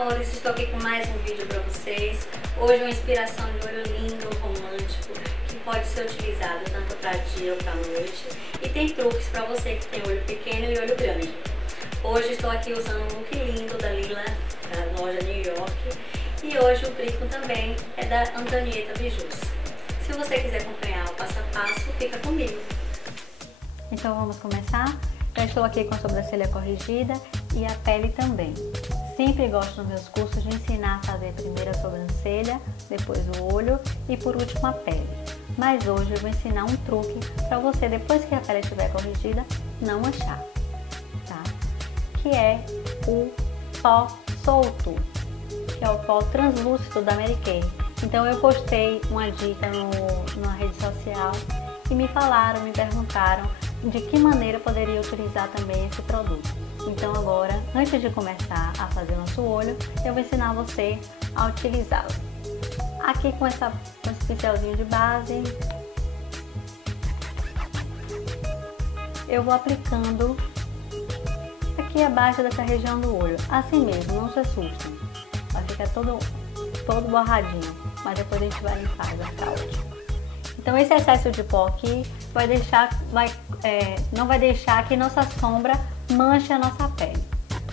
amores, estou aqui com mais um vídeo para vocês. Hoje uma inspiração de olho lindo, romântico, que pode ser utilizado tanto para dia ou para noite. E tem truques para você que tem olho pequeno e olho grande. Hoje estou aqui usando um look lindo da Lila, da loja New York. E hoje o brinco também é da Antonieta Bijus. Se você quiser acompanhar o passo a passo, fica comigo. Então vamos começar? Já estou aqui com a sobrancelha corrigida e a pele também. Sempre gosto nos meus cursos de ensinar a fazer primeiro a sobrancelha, depois o olho e por último a pele. Mas hoje eu vou ensinar um truque para você, depois que a pele estiver corrigida, não manchar, tá? Que é o pó solto, que é o pó translúcido da Mary Kay. Então eu postei uma dica na rede social e me perguntaram de que maneira eu poderia utilizar também esse produto. Então agora, antes de começar a fazer o nosso olho, eu vou ensinar você a utilizá-lo. Aqui com esse pincelzinho de base, eu vou aplicando aqui abaixo dessa região do olho, assim mesmo, não se assustem, vai ficar todo borradinho, mas depois a gente vai limpar, vai ficar ótimo. Então esse excesso de pó aqui não vai deixar que nossa sombra manche a nossa pele.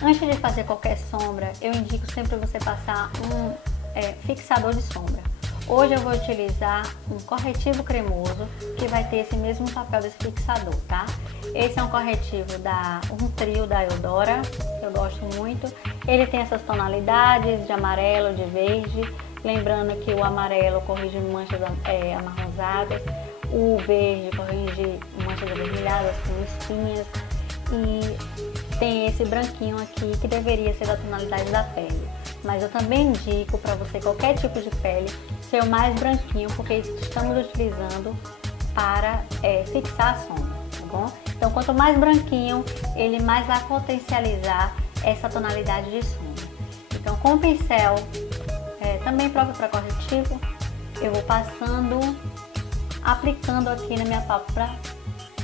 Antes de fazer qualquer sombra, eu indico sempre você passar um fixador de sombra. Hoje eu vou utilizar um corretivo cremoso que vai ter esse mesmo papel desse fixador, tá? Esse é um corretivo um trio da Eudora, eu gosto muito. Ele tem essas tonalidades de amarelo, de verde. Lembrando que o amarelo corrige manchas amarronzadas, o verde corrige manchas avermelhadas com espinhas e tem esse branquinho aqui que deveria ser da tonalidade da pele. Mas eu também indico para você, qualquer tipo de pele, ser o mais branquinho, porque estamos utilizando para fixar a sombra, tá bom? Então quanto mais branquinho, ele mais vai potencializar essa tonalidade de sombra. Então com o pincel também próprio para corretivo, eu vou aplicando aqui na minha pálpebra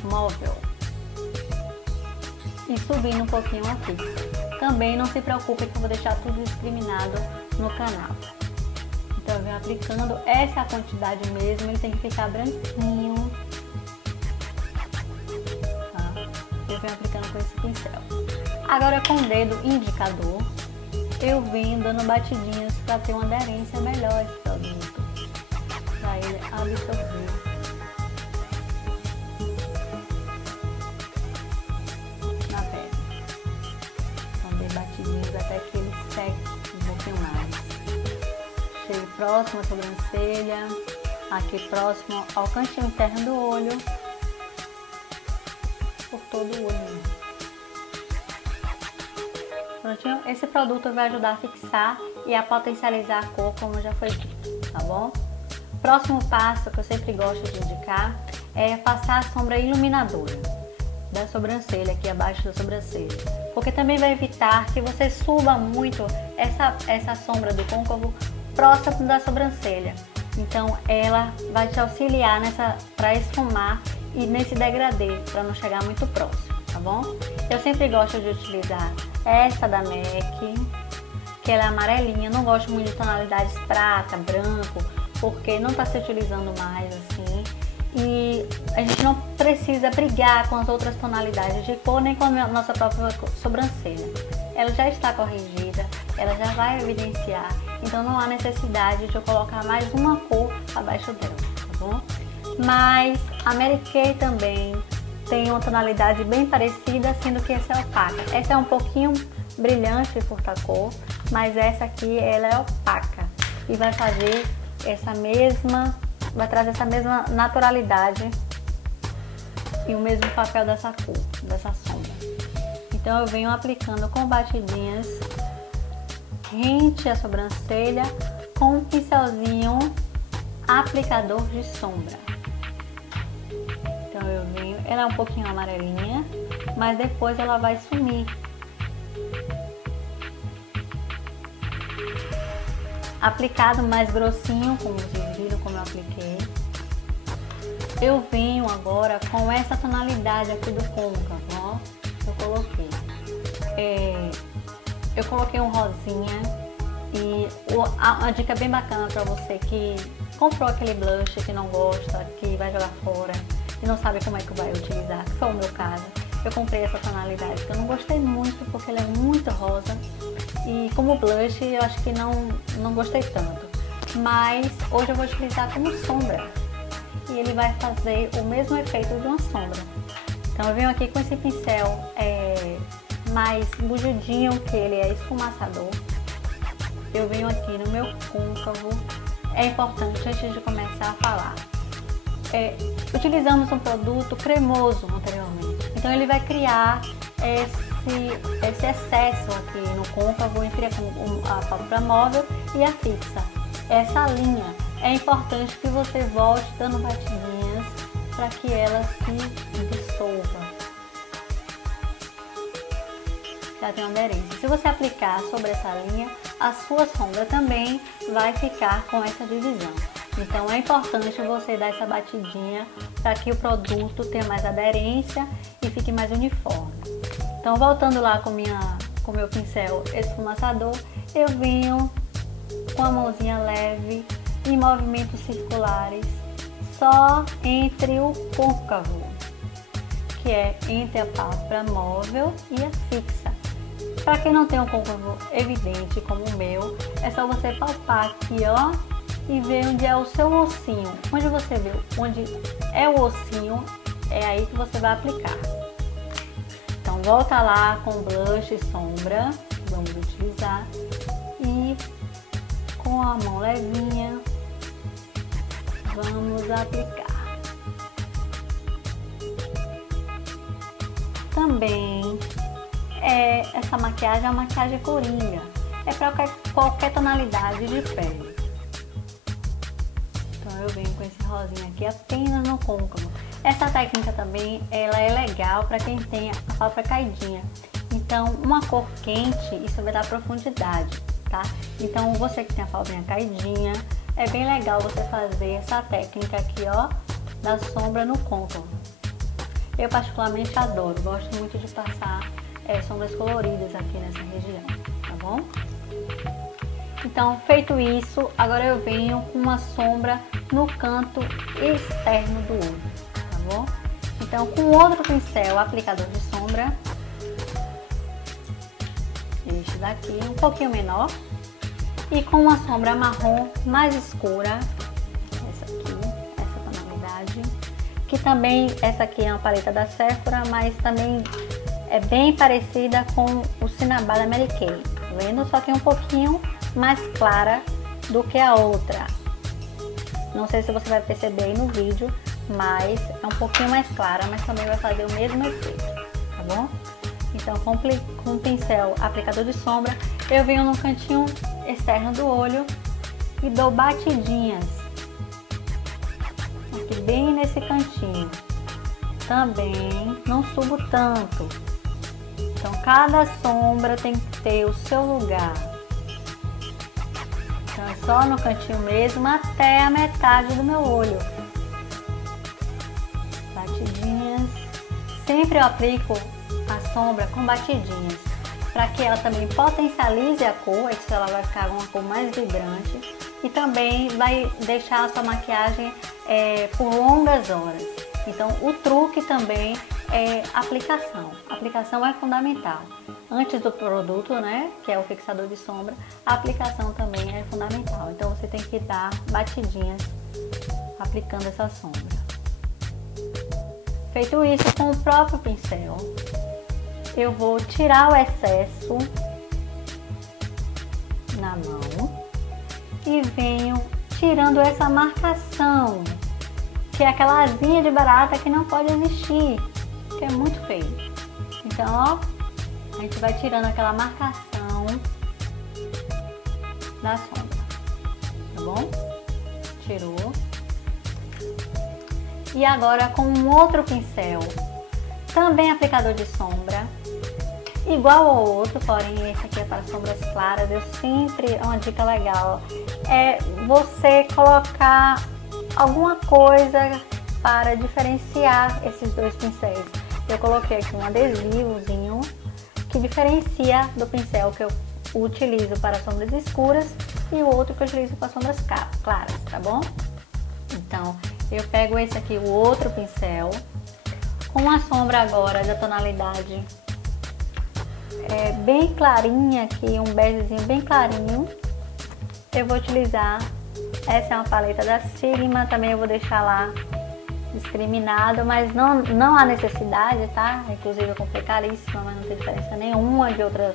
móvel e subindo um pouquinho aqui. Também não se preocupe que eu vou deixar tudo discriminado no canal. Então eu venho aplicando, essa é a quantidade mesmo, ele tem que ficar branquinho, tá? Eu venho aplicando com esse pincel. Agora com o dedo indicador, eu venho dando batidinhas para ter uma aderência melhor esse produto, para ele absorver. Na pele. Então dê batidinhas até que ele seque um pouquinho mais. Chego próximo à sobrancelha, aqui próximo ao cantinho interno do olho, por todo o olho. Prontinho? Esse produto vai ajudar a fixar e a potencializar a cor, como já foi dito, tá bom? Próximo passo que eu sempre gosto de indicar é passar a sombra iluminadora da sobrancelha, aqui abaixo da sobrancelha, porque também vai evitar que você suba muito essa sombra do côncavo próximo da sobrancelha. Então ela vai te auxiliar para esfumar e nesse degradê, para não chegar muito próximo, tá bom? Eu sempre gosto de utilizar essa da MAC, que ela é amarelinha. Eu não gosto muito de tonalidades prata, branco, porque não está se utilizando mais assim. E a gente não precisa brigar com as outras tonalidades de cor, nem com a nossa própria sobrancelha. Ela já está corrigida, ela já vai evidenciar, então não há necessidade de eu colocar mais uma cor abaixo dela, tá bom? Mas a Mary Kay também tem uma tonalidade bem parecida, sendo que essa é opaca. Essa é um pouquinho brilhante e furta-cor, mas essa aqui ela é opaca e vai fazer vai trazer essa mesma naturalidade e o mesmo papel dessa cor, dessa sombra. Então eu venho aplicando com batidinhas rente à sobrancelha com um pincelzinho aplicador de sombra. Então eu venho, ela é um pouquinho amarelinha, mas depois ela vai sumir. Aplicado mais grossinho, como vocês viram como eu apliquei. Eu venho agora com essa tonalidade aqui do côncavo, ó. Eu coloquei um rosinha E uma dica bem bacana para você que comprou aquele blush que não gosta, que vai jogar fora e não sabe como é que vai utilizar, que foi o meu caso. Eu comprei essa tonalidade que eu não gostei muito porque ele é muito rosa e como blush eu acho que não gostei tanto. Mas hoje eu vou utilizar como sombra e ele vai fazer o mesmo efeito de uma sombra. Então eu venho aqui com esse pincel mais bujudinho, que ele é esfumaçador. Eu venho aqui no meu côncavo. É importante, antes de começar a falar, utilizamos um produto cremoso anteriormente, então ele vai criar esse excesso aqui no côncavo entre a pálpebra móvel e a fixa. Essa linha é importante que você volte dando batidinhas para que ela se dissolva. Já tem uma aderência. Se você aplicar sobre essa linha, a sua sombra também vai ficar com essa divisão. Então é importante você dar essa batidinha para que o produto tenha mais aderência e fique mais uniforme. Então voltando lá com meu pincel esfumaçador, eu venho com a mãozinha leve em movimentos circulares só entre o côncavo, que é entre a pálpebra móvel e a fixa. Para quem não tem um côncavo evidente como o meu, é só você palpar aqui, ó, e ver onde é o seu ossinho. Onde você vê onde é o ossinho, é aí que você vai aplicar. Então volta lá com blush e sombra, vamos utilizar, e com a mão levinha vamos aplicar. Também essa maquiagem é uma maquiagem coringa, é para qualquer tonalidade de pele. Então eu venho com esse rosinha aqui apenas no côncavo. Essa técnica também ela é legal para quem tem a pálpebra caidinha. Então uma cor quente, isso vai dar profundidade, tá? Então você que tem a pálpebra caidinha, é bem legal você fazer essa técnica aqui, ó, da sombra no côncavo. Eu particularmente adoro, gosto muito de passar sombras coloridas aqui nessa região, tá bom? Então, feito isso, agora eu venho com uma sombra no canto externo do olho, tá bom? Então, com outro pincel aplicador de sombra, este daqui, um pouquinho menor, e com uma sombra marrom mais escura, essa aqui, essa tonalidade, que também, essa aqui é uma paleta da Sephora, mas também é bem parecida com o Cinnabon da Mary Kay, tá vendo? Só que é um pouquinho mais clara do que a outra. Não sei se você vai perceber aí no vídeo, mas é um pouquinho mais clara, mas também vai fazer o mesmo efeito, tá bom? Então com o pincel aplicador de sombra, eu venho no cantinho externo do olho e dou batidinhas aqui bem nesse cantinho. Também não subo tanto. Então cada sombra tem que ter o seu lugar. Então é só no cantinho mesmo até a metade do meu olho. Batidinhas. Sempre eu aplico a sombra com batidinhas, para que ela também potencialize a cor, isso ela vai ficar uma cor mais vibrante e também vai deixar a sua maquiagem por longas horas. Então o truque também é aplicação. A aplicação é fundamental. Antes do produto, né, que é o fixador de sombra, a aplicação também é fundamental. Então você tem que dar batidinhas aplicando essa sombra. Feito isso, com o próprio pincel, eu vou tirar o excesso na mão e venho tirando essa marcação, que é aquela asinha de barata que não pode existir, que é muito feio. Então, ó, a gente vai tirando aquela marcação da sombra, tá bom? Tirou. E agora com um outro pincel, também aplicador de sombra, igual ao outro, porém esse aqui é para sombras claras. Eu sempre, uma dica legal é você colocar alguma coisa para diferenciar esses dois pincéis. Eu coloquei aqui um adesivozinho que diferencia do pincel que eu utilizo para sombras escuras e o outro que eu utilizo para sombras claras, tá bom? Então, eu pego esse aqui, o outro pincel, com a sombra agora da tonalidade bem clarinha aqui, um begezinho bem clarinho. Eu vou utilizar, essa é uma paleta da Sigma, também eu vou deixar lá discriminado, mas não há necessidade, tá? Inclusive eu comprei caríssima, mas não tem diferença nenhuma de outras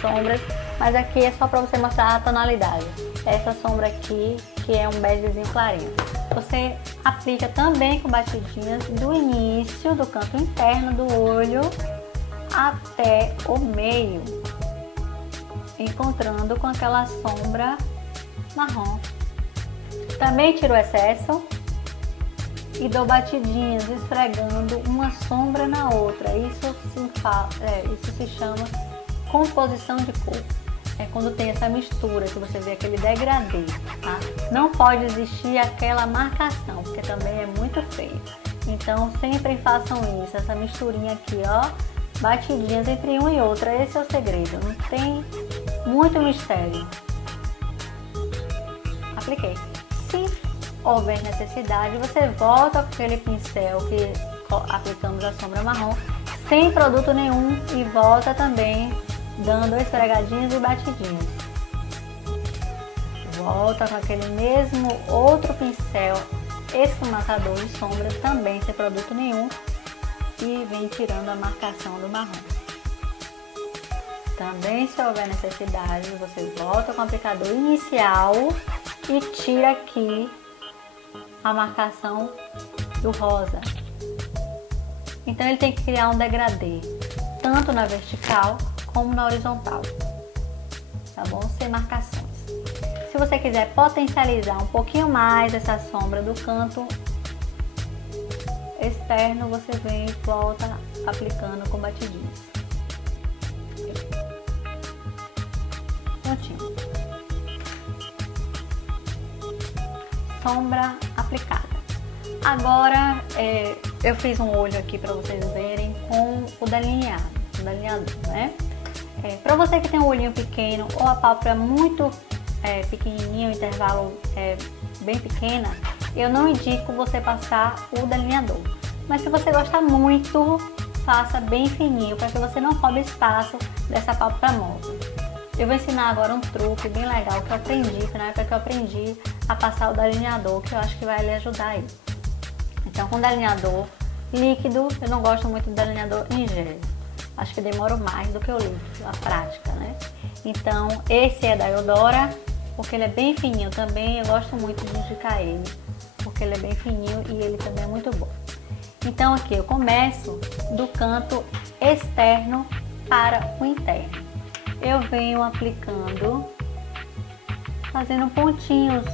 sombras, mas aqui é só para você mostrar a tonalidade. Essa sombra aqui, que é um begezinho clarinho, você aplica também com batidinhas do início do canto interno do olho até o meio, encontrando com aquela sombra marrom. Também tiro o excesso e dou batidinhas, esfregando uma sombra na outra. Isso se chama composição de cor. É quando tem essa mistura, que você vê aquele degradê, tá? Não pode existir aquela marcação, porque também é muito feio. Então sempre façam isso, essa misturinha aqui, ó, batidinhas entre uma e outra. Esse é o segredo, não tem muito mistério. Apliquei. Se houver necessidade, você volta com aquele pincel que aplicamos a sombra marrom sem produto nenhum e volta também dando esfregadinhas e batidinhas. Volta com aquele mesmo outro pincel esfumaçador de sombra, também sem produto nenhum, e vem tirando a marcação do marrom. Também, se houver necessidade, você volta com o aplicador inicial e tira aqui a marcação do rosa. Então ele tem que criar um degradê, tanto na vertical como na horizontal, tá bom? Sem marcações. Se você quiser potencializar um pouquinho mais essa sombra do canto externo, você vem e volta aplicando com batidinhas. Prontinho. Sombra aplicada. Agora eu fiz um olho aqui para vocês verem com o delineador, né? Para você que tem um olhinho pequeno ou a pálpebra muito pequenininha, o intervalo bem pequena, eu não indico você passar o delineador. Mas se você gosta muito, faça bem fininho, para que você não roube espaço dessa pálpebra morta. Eu vou ensinar agora um truque bem legal que eu aprendi, na época que eu aprendi a passar o delineador, que eu acho que vai lhe ajudar aí. Então, com delineador líquido, eu não gosto muito do delineador em gel. Acho que demora mais do que o líquido, a prática, né? Então, esse é da Eudora, porque ele é bem fininho também. Eu gosto muito de indicar ele, porque ele é bem fininho e ele também é muito bom. Então, aqui eu começo do canto externo para o interno. Eu venho aplicando, fazendo pontinhos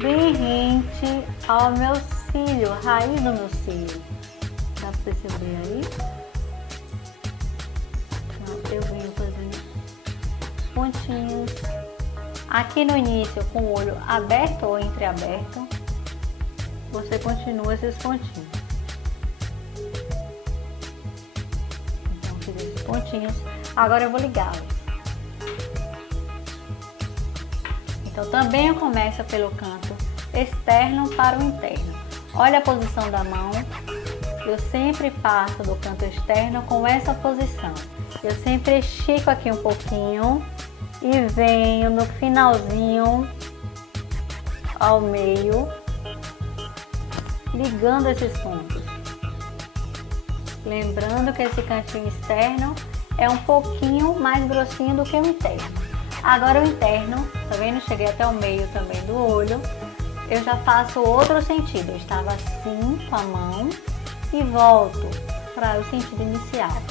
bem rente ao meu cílio, a raiz do meu cílio. Dá pra perceber aí? Então, eu venho fazendo pontinhos. Aqui no início, com o olho aberto ou entreaberto, você continua esses pontinhos. Então, fiz esses pontinhos. Agora eu vou ligá-los. Então, também eu começo pelo canto externo para o interno. Olha a posição da mão. Eu sempre passo do canto externo com essa posição. Eu sempre estico aqui um pouquinho e venho no finalzinho ao meio, ligando esses pontos. Lembrando que esse cantinho externo é um pouquinho mais grossinho do que o interno. Agora o interno, tá vendo? Cheguei até o meio também do olho. Eu já faço outro sentido. Eu estava assim com a mão e volto para o sentido inicial.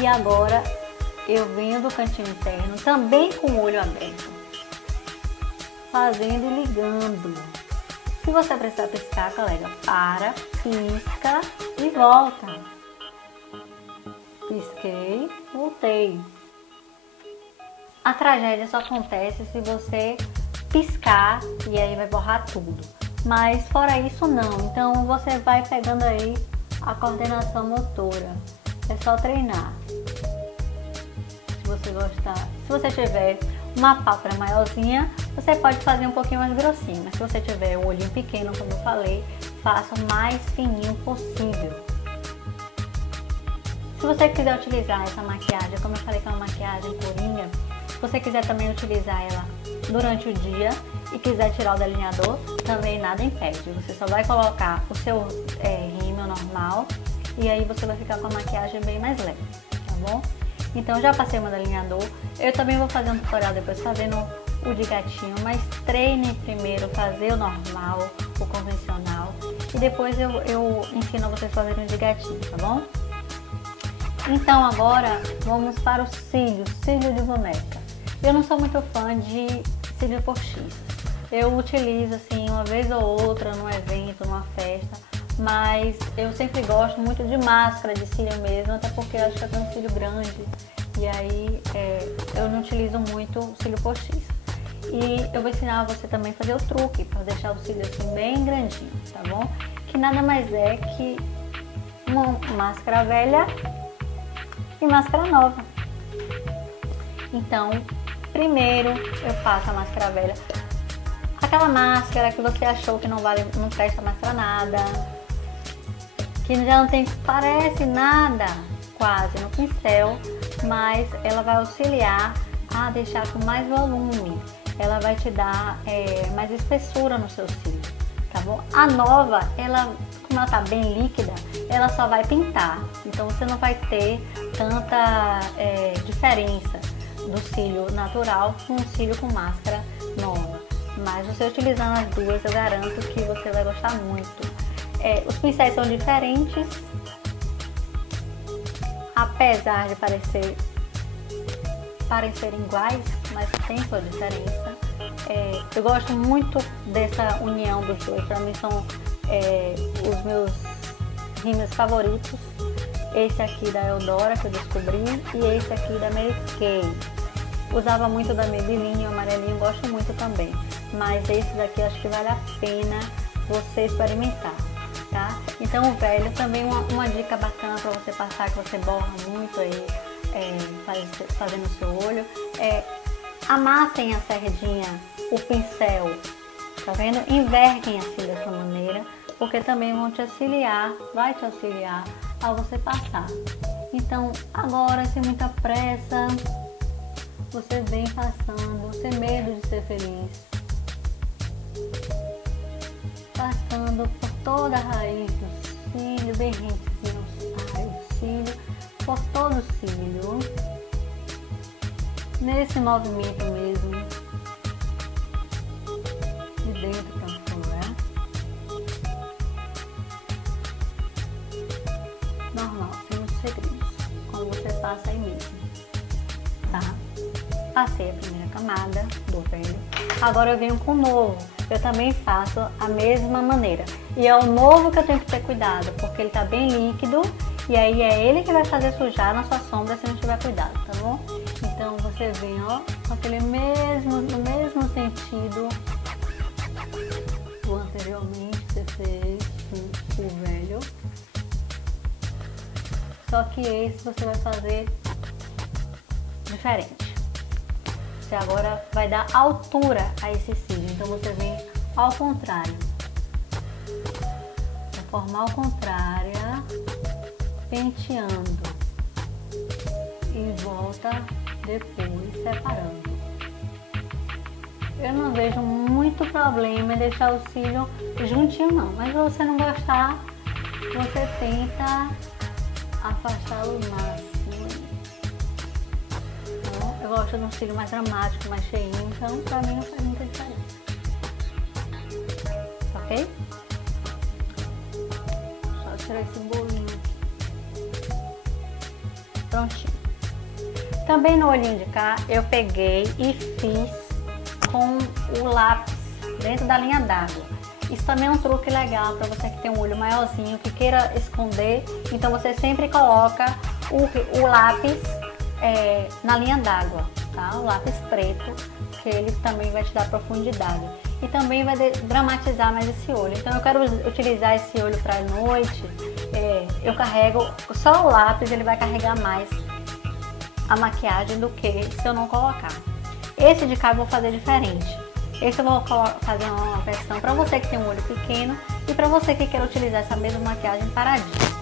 E agora eu venho do cantinho interno, também com o olho aberto, fazendo e ligando. Se você precisar piscar, colega, para, pisca e volta. Pisquei, voltei. A tragédia só acontece se você piscar e aí vai borrar tudo. Mas fora isso não, então você vai pegando aí a coordenação motora. É só treinar. você gostar. Se você tiver uma pálpebra maiorzinha, você pode fazer um pouquinho mais grossinho, mas se você tiver o olhinho pequeno, como eu falei, faça o mais fininho possível. Se você quiser utilizar essa maquiagem, como eu falei que é uma maquiagem coringa, se você quiser também utilizar ela durante o dia e quiser tirar o delineador, também nada impede. Você só vai colocar o seu rímel normal e aí você vai ficar com a maquiagem bem mais leve, tá bom? Então já passei o meu delineador. Eu também vou fazer um tutorial depois fazendo o de gatinho, mas treine primeiro fazer o normal, o convencional, e depois eu ensino vocês a fazerem o de gatinho, tá bom? Então agora vamos para os cílios, cílio de boneca. Eu não sou muito fã de cílio postiço. Eu utilizo assim uma vez ou outra num evento, numa festa, mas eu sempre gosto muito de máscara de cílio mesmo, até porque eu acho que eu tenho um cílio grande e aí eu não utilizo muito o cílio postiço. E eu vou ensinar você também a fazer o truque para deixar o cílio assim bem grandinho, tá bom? Que nada mais é que uma máscara velha e máscara nova. Então, primeiro eu passo a máscara velha, aquela máscara que você achou que não presta mais pra nada, que já não tem, parece nada quase no pincel, mas ela vai auxiliar a deixar com mais volume, ela vai te dar mais espessura no seu cílio, tá bom? A nova, como ela tá bem líquida, ela só vai pintar, então você não vai ter tanta diferença do cílio natural com o cílio com máscara nova. Mas você utilizando as duas, eu garanto que você vai gostar muito. Os pincéis são diferentes, apesar de parecerem iguais, mas tem sua diferença. Eu gosto muito dessa união dos dois, para mim são os meus rímels favoritos. Esse aqui da Eudora que eu descobri e esse aqui da Mary Kay. Usava muito da Maybelline, o amarelinho gosto muito também, mas esse daqui acho que vale a pena você experimentar, tá? Então o velho também uma dica bacana para você passar, que você borra muito aí fazendo o seu olho, amassem a sardinha, o pincel, tá vendo? Enverguem assim dessa maneira, porque também vai te auxiliar ao você passar. Então agora, sem muita pressa, você vem passando, sem medo de ser feliz, passando por toda a raiz do cílio, bem rentezinho o cílio, por todo o cílio, nesse movimento mesmo, de dentro para fora, normal, sem muitos segredos, como você passa aí mesmo, tá? Passei a primeira camada do velho, agora eu venho com o novo. Eu também faço a mesma maneira. E é o novo que eu tenho que ter cuidado, porque ele tá bem líquido e aí é ele que vai fazer sujar na sua sombra se não tiver cuidado, tá bom? Então você vem, ó, com aquele no mesmo sentido do anteriormente você fez com o velho. Só que esse você vai fazer diferente. Você agora vai dar altura a esse cílio, então você vem ao contrário, da forma ao contrária, penteando e volta depois separando. Eu não vejo muito problema em deixar o cílio juntinho não, mas se você não gostar, você tenta afastá-lo o máximo. Eu gosto de um cílio mais dramático, mais cheinho, então pra mim não faz muita diferença. Ok? Só tirar esse bolinho aqui. Prontinho. Também no olhinho de cá, eu peguei e fiz com o lápis dentro da linha d'água. Isso também é um truque legal para você que tem um olho maiorzinho, que queira esconder. Então você sempre coloca o lápis na linha d'água, tá? O lápis preto, que ele também vai te dar profundidade e também vai dramatizar mais esse olho. Então eu quero utilizar esse olho para noite, eu carrego só o lápis, ele vai carregar mais a maquiagem do que se eu não colocar. Esse de cá eu vou fazer diferente. Esse eu vou fazer uma versão para você que tem um olho pequeno e para você que quer utilizar essa mesma maquiagem paradinha.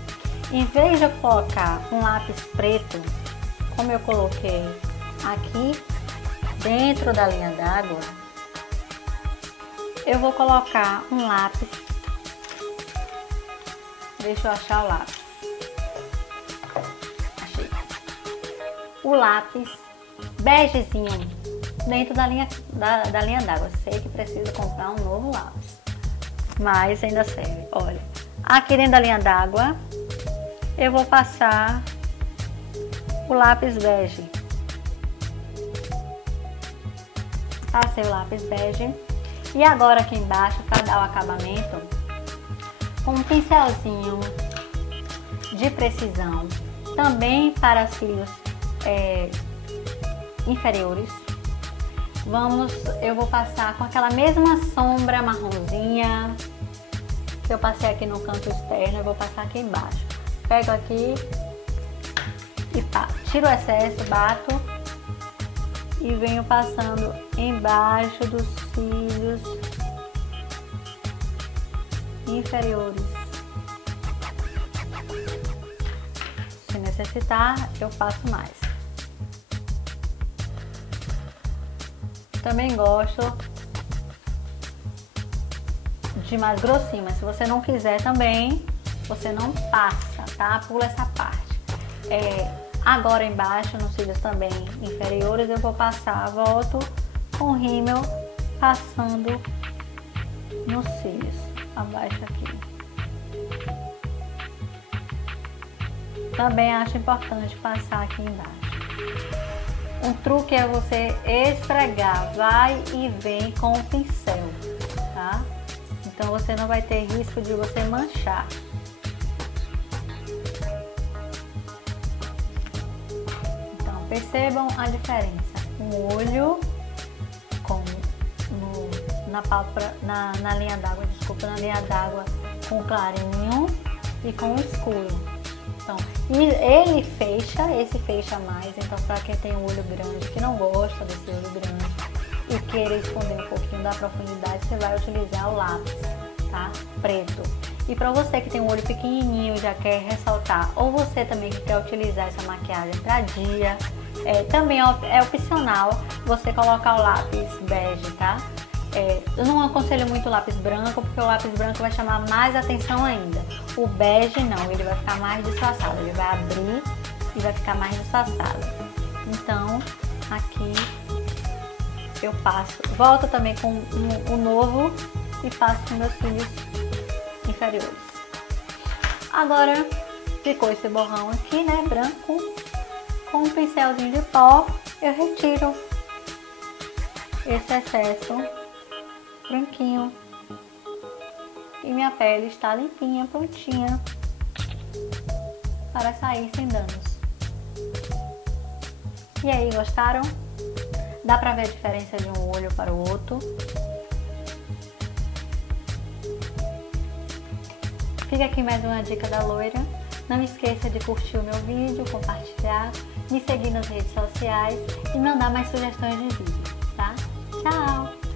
Em vez de eu colocar um lápis preto, como eu coloquei aqui dentro da linha d'água, eu vou colocar um lápis. Deixa eu achar o lápis. Achei. O lápis begezinho dentro da linha d'água. Sei que preciso comprar um novo lápis, mas ainda serve. Olha, aqui dentro da linha d'água eu vou passar o lápis bege. Passei o lápis bege. E agora aqui embaixo, para dar o acabamento, com um pincelzinho de precisão, também para cílios inferiores, eu vou passar com aquela mesma sombra marronzinha que eu passei aqui no canto externo, eu vou passar aqui embaixo. Pego aqui e tiro o excesso, bato e venho passando embaixo dos cílios inferiores. Se necessitar, eu faço mais. Também gosto de mais grossinho, mas se você não quiser também, você não passa, tá? Pula essa parte. Agora embaixo, nos cílios também inferiores, eu vou passar, volto com o rímel passando nos cílios, abaixo aqui. Também acho importante passar aqui embaixo. Um truque é você esfregar, vai e vem com o pincel, tá? Então você não vai ter risco de você manchar. Então percebam a diferença. Um olho na pálpebra, na linha d'água, desculpa, na linha d'água com clarinho e com escuro. Então, e ele fecha, esse fecha mais, então para quem tem um olho grande, que não gosta desse olho grande e queira esconder um pouquinho da profundidade, você vai utilizar o lápis, tá? Preto. E para você que tem um olho pequenininho e já quer ressaltar, ou você também que quer utilizar essa maquiagem para dia, também é opcional você colocar o lápis bege, tá? Eu não aconselho muito o lápis branco, porque o lápis branco vai chamar mais atenção ainda. O bege não, ele vai ficar mais disfarçado, ele vai abrir e vai ficar mais disfarçado. Então, aqui eu passo, volto também com o novo e passo com meus cílios inferiores. Agora, ficou esse borrão aqui, né, branco, com um pincelzinho de pó, eu retiro esse excesso branquinho e minha pele está limpinha, prontinha para sair sem danos. E aí, gostaram? Dá pra ver a diferença de um olho para o outro. Fica aqui mais uma dica da loira. Não esqueça de curtir o meu vídeo, compartilhar, me seguir nas redes sociais e mandar mais sugestões de vídeo, tá? Tchau!